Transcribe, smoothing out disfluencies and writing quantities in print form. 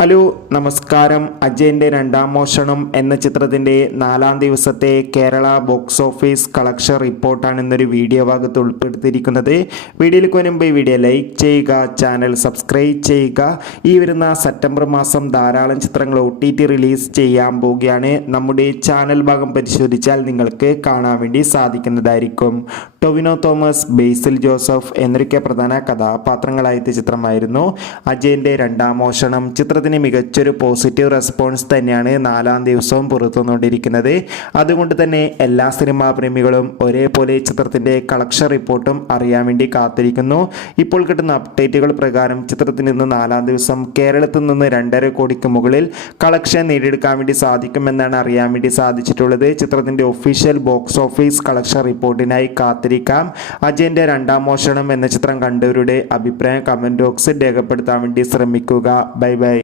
Hello നമസ്കാരം. അജയൻ്റെ രണ്ടാം മോഷണം എന്ന ചിത്രത്തിൻ്റെ 4-ാം ദിവസത്തെ കേരള ബോക്സ് ഓഫീസ് കളക്ഷൻ റിപ്പോർട്ടാണ് ഇന്നൊരു വീഡിയോ ഭാഗത്ത് ഉൾപ്പെടുത്തിയിരിക്കുന്നത്. വീഡിയോയിലേക്ക് വരുമ്പോൾ ഈ വീഡിയോ ലൈക്ക് ചെയ്യുക, ചാനൽ സബ്സ്ക്രൈബ് ചെയ്യുക. ഈ വരുന്ന സെപ്റ്റംബർ മാസം ധാരാളം ചിത്രങ്ങൾ OTT റിലീസ് ചെയ്യാൻ പോവുകയാണ്. നമ്മുടെ ചാനൽ ഭാഗം പരിശോധിച്ചാൽ നിങ്ങൾക്ക് കാണാൻ വേണ്ടി സാധിക്കുന്നതായിരിക്കും. ടൊവിനോ തോമസ്, ബേസിൽ ജോസഫ് എന്നൊക്കെ പ്രധാന കഥാപാത്രങ്ങളായ ചിത്രമായിരുന്നു അജയൻ്റെ രണ്ടാം മോഷണം. ചിത്രത്തിന് മികച്ചൊരു പോസിറ്റീവ് റെസ്പോൺസ് തന്നെയാണ് 4-ാം ദിവസവും പുറത്തുവന്നുകൊണ്ടിരിക്കുന്നത്. അതുകൊണ്ട് തന്നെ എല്ലാ സിനിമാ പ്രേമികളും ഒരേപോലെ ചിത്രത്തിൻ്റെ കളക്ഷൻ റിപ്പോർട്ടും അറിയാൻ വേണ്ടി കാത്തിരിക്കുന്നു. ഇപ്പോൾ കിട്ടുന്ന അപ്ഡേറ്റുകൾ പ്രകാരം ചിത്രത്തിന് ഇന്ന് 4-ാം ദിവസം കേരളത്തിൽ നിന്ന് 2.5 കോടിക്ക് മുകളിൽ കളക്ഷൻ നേടിയെടുക്കാൻ വേണ്ടി സാധിക്കുമെന്നാണ് അറിയാൻ വേണ്ടി സാധിച്ചിട്ടുള്ളത്. ചിത്രത്തിൻ്റെ ഒഫീഷ്യൽ ബോക്സ് ഓഫീസ് കളക്ഷൻ റിപ്പോർട്ടിനായി കാത്തിരിക്കാം. അജയൻ്റെ രണ്ടാം മോഷണം എന്ന ചിത്രം കണ്ടവരുടെ അഭിപ്രായം കമൻറ്റ് ബോക്സിൽ രേഖപ്പെടുത്താൻ വേണ്ടി ശ്രമിക്കുക. Bye bye.